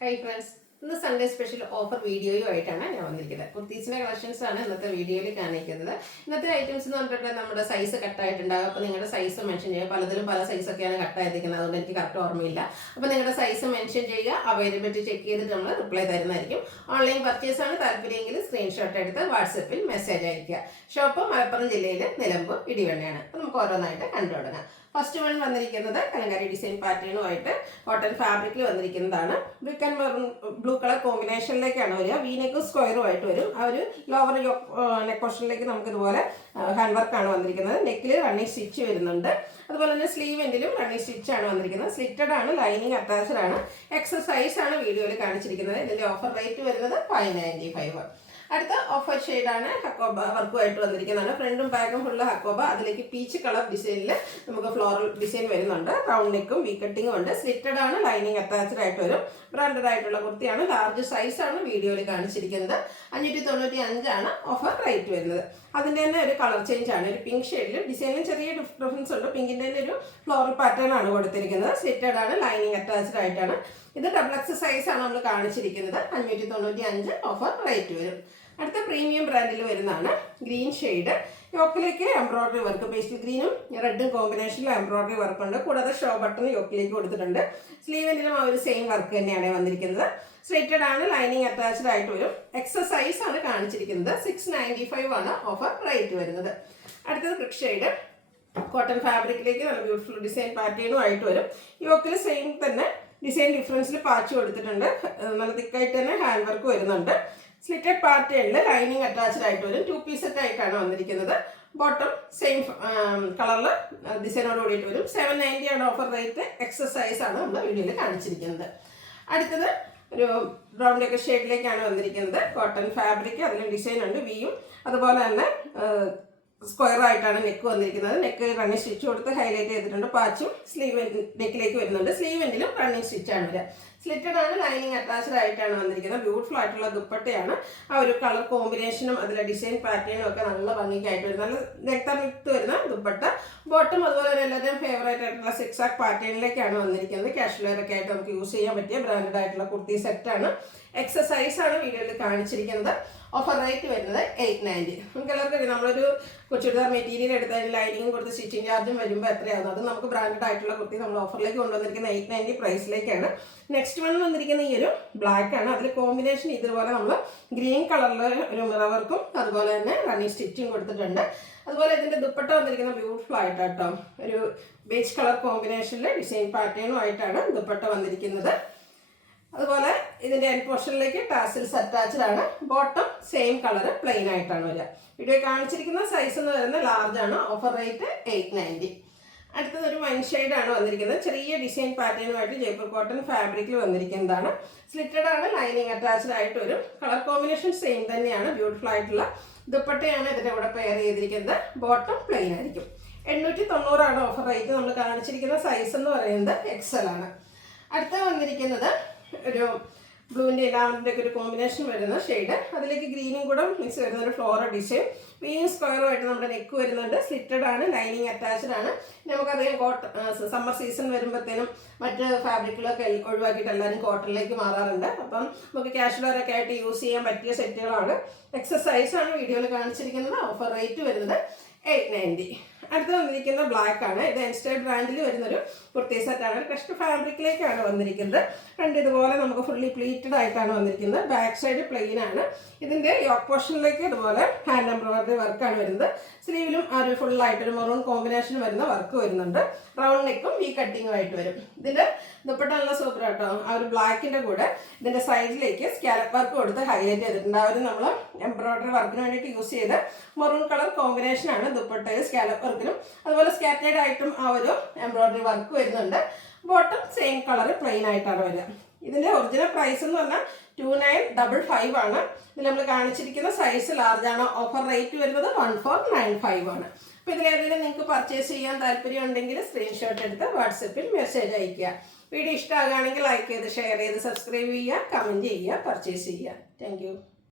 Hi friends, ഇന്ന് Sunday special offer വീഡിയോയുമായിട്ടാണ് ഞാൻ വന്നിരിക്കുന്നത്. കുർത്തീസിൻ്റെ കളക്ഷൻസ് ആണ് ഇന്നത്തെ വീഡിയോയിൽ കാണിക്കുന്നത്. ഇന്നത്തെ ഐറ്റംസ് എന്ന് പറഞ്ഞിട്ട് നമ്മുടെ സൈസ് കട്ടായിട്ടുണ്ടാകും. അപ്പോൾ നിങ്ങളുടെ സൈസ് മെൻഷൻ ചെയ്യുക. പലതിലും പല സൈസൊക്കെയാണ് കട്ടായിരിക്കുന്നത്, അതുകൊണ്ട് എനിക്ക് കറക്റ്റ് ഓർമ്മയില്ല. അപ്പോൾ നിങ്ങളുടെ സൈസ് മെൻഷൻ ചെയ്യുക, അവൈലബിലിറ്റി ചെക്ക് ചെയ്തിട്ട് നമ്മൾ റിപ്ലൈ തരുന്നതായിരിക്കും. ഓൺലൈൻ പർച്ചേസ് ആണ് താല്പര്യമെങ്കിൽ സ്ക്രീൻഷോട്ട് എടുത്ത് വാട്സപ്പിൽ മെസ്സേജ് അയയ്ക്കുക. ഷോപ്പ് മലപ്പുറം ജില്ലയിൽ നിലമ്പൂർ ഇടിവണ്ണയാണ്. അപ്പോൾ നമുക്ക് ഓരോന്നായിട്ട് കണ്ടു തുടങ്ങാം. ഫസ്റ്റ് വൺ വന്നിരിക്കുന്നത് കലങ്കാരി ഡിസൈൻ പാറ്റേണുമായിട്ട് കോട്ടൺ ഫാബ്രിക്കിൽ വന്നിരിക്കുന്നതാണ്. Brick and maroon blue colour കോമ്പിനേഷനിലേക്കാണ് വരിക. വീനെക്കും സ്ക്വയറുമായിട്ട് വരും. ആ ഒരു ലോവർ നെക്ക് പോർഷനിലേക്ക് നമുക്ക് ഇതുപോലെ ഹാൻഡ് വർക്കാണ് വന്നിരിക്കുന്നത്. നെക്കിൽ റണ്ണിങ് സ്റ്റിച്ച് വരുന്നുണ്ട്. അതുപോലെ തന്നെ സ്ലീവ് എൻഡിലും റണ്ണിങ് സ്റ്റിച്ചാണ് വന്നിരിക്കുന്നത്. സ്ലിറ്റഡ് ആണ്, ലൈനിങ് അറ്റാച്ച്ഡ് ആണ്. എക്സസൈസ് ആണ് വീഡിയോയിൽ കാണിച്ചിരിക്കുന്നത്. ഇതിൻ്റെ ഓഫർ റേറ്റ് വരുന്നത് 595. അടുത്ത ഓഫർ ഷെയ്ഡാണ് ഹക്കോബ വർക്കുമായിട്ട് വന്നിരിക്കുന്നതാണ്. ഫ്രണ്ടും ബാക്കും ഫുള്ള് ഹക്കോബ. അതിലേക്ക് പീച്ച് കളർ ഡിസൈനിൽ നമുക്ക് ഫ്ലോറൽ ഡിസൈൻ വരുന്നുണ്ട്. റൗണ്ട് നെക്കും വി കട്ടിങ്ങും ഉണ്ട്. സ്ലിറ്റഡ് ആണ്, ലൈനിങ് അറ്റാച്ച്ഡ് ആയിട്ട് വരും. ബ്രാൻഡഡ് ആയിട്ടുള്ള കുർത്തിയാണ്. ലാർജ് സൈസാണ് വീഡിയോയിൽ കാണിച്ചിരിക്കുന്നത്. 595 ആണ് ഓഫർ റേറ്റ് വരുന്നത്. അതിൻ്റെ തന്നെ ഒരു കളർ ചേഞ്ച് ആണ്. ഒരു പിങ്ക് ഷെയ്ഡിൽ ഡിസൈനിൽ ചെറിയ ഡിഫറൻസ് ഉണ്ട്. പിങ്കിൻ്റെ തന്നെ ഒരു ഫ്ലോറൽ പാറ്റേൺ ആണ് കൊടുത്തിരിക്കുന്നത്. സ്ലിറ്റഡ് ആണ്, ലൈനിങ് അറ്റാച്ച്ഡ് ആയിട്ടാണ്. ഇത് XXL സൈസാണ് നമ്മൾ കാണിച്ചിരിക്കുന്നത്. 595 ഓഫർ റേറ്റ് വരും. അടുത്ത പ്രീമിയം ബ്രാൻഡിൽ വരുന്നതാണ് ഗ്രീൻ ഷെയ്ഡ്. യോക്കിലേക്ക് എംബ്രോയ്ഡറി വർക്ക്, പേസ്റ്റൽ ഗ്രീനും റെഡും കോമ്പിനേഷനിൽ എംബ്രോയ്ഡറി വർക്ക് ഉണ്ട്. കൂടാതെ ഷോ ബട്ടൺ യോക്കിലേക്ക് കൊടുത്തിട്ടുണ്ട്. സ്ലീവിലും ആ ഒരു സെയിം വർക്ക് തന്നെയാണ് വന്നിരിക്കുന്നത്. സ്ട്രേറ്റഡ് ആണ്, ലൈനിങ് അറ്റാച്ച്ഡ് ആയിട്ട് വരും. XXL സൈസ് ആണ് കാണിച്ചിരിക്കുന്നത്. 695 ആണ് ഓഫർ റേറ്റ് വരുന്നത്. അടുത്തത് ബ്രിക്ക് ഷെയ്ഡ് കോട്ടൺ ഫാബ്രിക്കിലേക്ക് നല്ല ബ്യൂട്ടിഫുൾ ഡിസൈൻ പാറ്റേണും ആയിട്ട് വരും. യോക്കിൽ സെയിം തന്നെ ഡിസൈൻ ഡിഫറൻസിൽ പാച്ച് കൊടുത്തിട്ടുണ്ട്. നല്ല തിക്കായിട്ട് തന്നെ ഹാൻഡ് വർക്ക് വരുന്നുണ്ട്. സ്ലിറ്റഡ് പാറ്റേണിൽ ലൈനിങ് അറ്റാച്ച്ഡ് ആയിട്ട് വരും. 2 പീസ് സെറ്റ് ആയിട്ടാണ് വന്നിരിക്കുന്നത്. ബോട്ടം സെയിം കളറിൽ ഡിസൈനോട് കൂടിയിട്ട് വരും. 790 ആണ് ഓഫർ റേറ്റ്. XXL സൈസാണ് നമ്മൾ വീഡിയോയിൽ കാണിച്ചിരിക്കുന്നത്. അടുത്തത് ഒരു ബ്രൗൺ ഒക്കെ ഷെയ്ഡിലേക്കാണ് വന്നിരിക്കുന്നത്. കോട്ടൺ ഫാബ്രിക്, അതിൽ ഡിസൈൻ ഉണ്ട്. വിയും അതുപോലെ തന്നെ സ്ക്വയർ ആയിട്ടാണ് നെക്ക് വന്നിരിക്കുന്നത്. നെക്ക് റണ്ണിങ് സ്റ്റിച്ച് കൊടുത്ത് ഹൈലൈറ്റ് ചെയ്തിട്ടുണ്ട്. പാച്ചും സ്ലീവ് നെക്കിലേക്ക് വരുന്നുണ്ട്. സ്ലീവ് എൻഡിലും റണ്ണിങ് സ്റ്റിച്ചാണ് വരിക. സ്ലിറ്റഡ് ആണ്, ലൈനിങ് അറ്റാച്ച്ഡ് ആയിട്ടാണ് വന്നിരിക്കുന്നത്. ബ്യൂട്ടിഫുൾ ആയിട്ടുള്ള ദുപ്പട്ടയാണ്. ആ ഒരു കളർ കോമ്പിനേഷനും അതിലെ ഡിസൈൻ പാറ്റേണും ഒക്കെ നല്ല ഭംഗിക്കായിട്ട് വരും. നല്ല നെക്തറിട്ട് വരുന്ന ദുപ്പട്ട. ബോട്ടം അതുപോലെ തന്നെ എല്ലാവരും ഫേവറേറ്റ് ആയിട്ടുള്ള സിക്സാക് പാറ്റേണിലേക്കാണ് വന്നിരിക്കുന്നത്. കാഷ്വൽ വെയർ ഒക്കെ ആയിട്ട് നമുക്ക് യൂസ് ചെയ്യാൻ പറ്റിയ ബ്രാൻഡഡ് ആയിട്ടുള്ള കുർത്തി സെറ്റാണ്. XXL സൈസാണ് വീഡിയോയിൽ കാണിച്ചിരിക്കുന്നത്. ഓഫർ റേറ്റ് വരുന്നത് 890. നമുക്ക് എല്ലാവർക്കും നമ്മളൊരു ചുരിദാർ മെറ്റീരിയൽ എടുത്താൽ ലൈനിങ്ങും കൊടുത്ത് സ്റ്റിച്ചിങ് ചാർജും വരുമ്പോൾ എത്രയാകുന്നു. അത് നമുക്ക് ബ്രാൻഡഡ് ആയിട്ടുള്ള കുർത്തി നമ്മൾ ഓഫറിലേക്ക് കൊണ്ടുവന്നിരിക്കുന്ന 890 പ്രൈസിലേക്കാണ്. നെക്സ്റ്റ് വൺ വന്നിരിക്കുന്ന ഈ ഒരു ബ്ലാക്ക് ആണ്. അതിൽ കോമ്പിനേഷൻ ഇതുപോലെ നമ്മൾ ഗ്രീൻ കളറിൽ ഒരു മിറർ വർക്കും അതുപോലെ തന്നെ റണ്ണിങ് സ്റ്റിച്ചും കൊടുത്തിട്ടുണ്ട്. അതുപോലെ ഇതിൻ്റെ ദുപ്പട്ട വന്നിരിക്കുന്ന ബ്യൂട്ടിഫുൾ ആയിട്ടോ ഒരു ബേജ് കളർ കോമ്പിനേഷനിൽ ഡിസൈൻ പാറ്റേണും ആയിട്ടാണ് ദുപ്പട്ട വന്നിരിക്കുന്നത്. അതുപോലെ ഇതിൻ്റെ എൻഡ് പോർഷനിലേക്ക് ടാസിൽസ് അറ്റാച്ച്ഡ് ആണ്. ബോട്ടം സെയിം കളർ പ്ലെയിൻ ആയിട്ടാണ് വരിക. വീഡിയോ കാണിച്ചിരിക്കുന്ന സൈസ് എന്ന് പറയുന്നത് ലാർജ് ആണ്. Offer rate 890. അടുത്തത് ഒരു വൈൻ ഷെയ്ഡാണ് വന്നിരിക്കുന്നത്. ചെറിയ ഡിസൈൻ പാറ്റേണുമായിട്ട് ജയ്പൂർ കോട്ടൺ ഫാബ്രിക്കിൽ വന്നിരിക്കുന്നതാണ്. സ്ലിറ്റഡ് ആണ്, ലൈനിങ് അറ്റാച്ച്ഡ് ആയിട്ട് വരും. കളർ കോമ്പിനേഷൻ സെയിം തന്നെയാണ്. ബ്യൂട്ടിഫുൾ ആയിട്ടുള്ള ദുപ്പട്ടയാണ് ഇതിൻ്റെ കൂടെ പെയർ ചെയ്തിരിക്കുന്നത്. ബോട്ടം പ്ലെയിൻ ആയിരിക്കും. 890 ആണ് ഓഫർ റേറ്റ്. നമ്മൾ കാണിച്ചിരിക്കുന്ന സൈസ് എന്ന് പറയുന്നത് XL ആണ്. അടുത്ത വന്നിരിക്കുന്നത് ഒരു ബ്ലൂവിൻ്റെ ഇലാവൻ്റെ ഒക്കെ ഒരു കോമ്പിനേഷൻ വരുന്ന ഷെയ്ഡ്. അതിലേക്ക് ഗ്രീനും കൂടെ മിക്സ് വരുന്ന ഒരു ഫ്ലോറൽ ഡിസൈൻ. വീനും സ്ക്വയറുമായിട്ട് നമ്മുടെ നെക്ക് വരുന്നുണ്ട്. സ്ലിറ്റഡ് ആണ്, ലൈനിങ് അറ്റാച്ച്ഡ് ആണ്. നമുക്കറിയാം സമ്മർ സീസൺ വരുമ്പോഴത്തേനും മറ്റ് ഫാബ്രിക്കുകളൊക്കെ ഒഴിവാക്കിയിട്ട് എല്ലാവരും കോട്ടണിലേക്ക് മാറാറുണ്ട്. അപ്പം നമുക്ക് കാഷ്വൽ വെയർ ഒക്കെ ആയിട്ട് യൂസ് ചെയ്യാൻ പറ്റിയ സെറ്റുകളാണ്. XXL സൈസാണ് വീഡിയോയിൽ കാണിച്ചിരിക്കുന്നത്. ഓഫർ റേറ്റ് വരുന്നത് 890. അടുത്ത് വന്നിരിക്കുന്ന ബ്ലാക്ക് ആണ്. ഇത് എൻസ്റ്റൈൽ ബ്രാൻഡിൽ വരുന്നൊരു കുർത്തി സെറ്റാണ്. ക്രഷ്ഡ് ഫാബ്രിക്കിലേക്കാണ് വന്നിരിക്കുന്നത്. രണ്ട് ഇതുപോലെ നമുക്ക് ഫുള്ളി പ്ലീറ്റഡ് ആയിട്ടാണ് വന്നിരിക്കുന്നത്. ബാക്ക് സൈഡ് പ്ലെയിൻ ആണ്. ഇതിൻ്റെ യോക്ക് പോർഷനിലേക്ക് ഇതുപോലെ ഹാൻഡ് എംബ്രോയ്ഡറി വർക്കാണ് വരുന്നത്. സ്ലീവിലും ആ ഒരു ഫുള്ളായിട്ടൊരു മെറൂൺ കോമ്പിനേഷൻ വരുന്ന വർക്ക് വരുന്നുണ്ട്. റൗണ്ട് നെക്കും ഈ കട്ടിങ്ങും ആയിട്ട് വരും. ഇതിൻ്റെ ദുപ്പട്ട നല്ല സൂപ്പർ ആട്ടോ. ആ ഒരു ബ്ലാക്കിൻ്റെ കൂടെ ഇതിൻ്റെ സൈഡിലേക്ക് സ്കാലപ്പ് വർക്ക് കൊടുത്ത് ഹൈലൈറ്റ് ചെയ്തിട്ടുണ്ട്. ആ ഒരു നമ്മൾ എംബ്രോയ്ഡറി വർക്കിന് വേണ്ടിയിട്ട് യൂസ് ചെയ്ത് മെറൂൺ കളർ കോമ്പിനേഷനാണ് ദുപ്പട്ടയിൽ സ്കാലപ്പ് വർക്കിനും അതുപോലെ സ്കാറ്റേഡ് ആയിട്ടും ആ ഒരു എംബ്രോയ്ഡറി വർക്ക് വരുന്നുണ്ട്. ബോട്ടം സെയിം കളർ പ്ലെയിൻ ആയിട്ടാണ് വരിക. ഇതിൻ്റെ ഒറിജിനൽ പ്രൈസ് എന്ന് പറഞ്ഞാൽ 2955 ആണ്. ഇതിൽ നമ്മൾ കാണിച്ചിരിക്കുന്ന സൈസ് ലാർജ് ആണ്. ഓഫർ റേറ്റ് വരുന്നത് 1495 ആണ്. അപ്പോൾ ഇതിലേതെങ്കിലും നിങ്ങൾക്ക് പർച്ചേസ് ചെയ്യാൻ താല്പര്യം ഉണ്ടെങ്കിൽ സ്ക്രീൻഷോട്ട് എടുത്ത് വാട്സപ്പിൽ മെസ്സേജ് അയയ്ക്കുക. വീഡിയോ ഇഷ്ടമാകുകയാണെങ്കിൽ ലൈക്ക് ചെയ്ത് ഷെയർ ചെയ്ത് സബ്സ്ക്രൈബ് ചെയ്യുക, കമൻറ്റ് ചെയ്യുക, പർച്ചേസ് ചെയ്യുക. താങ്ക്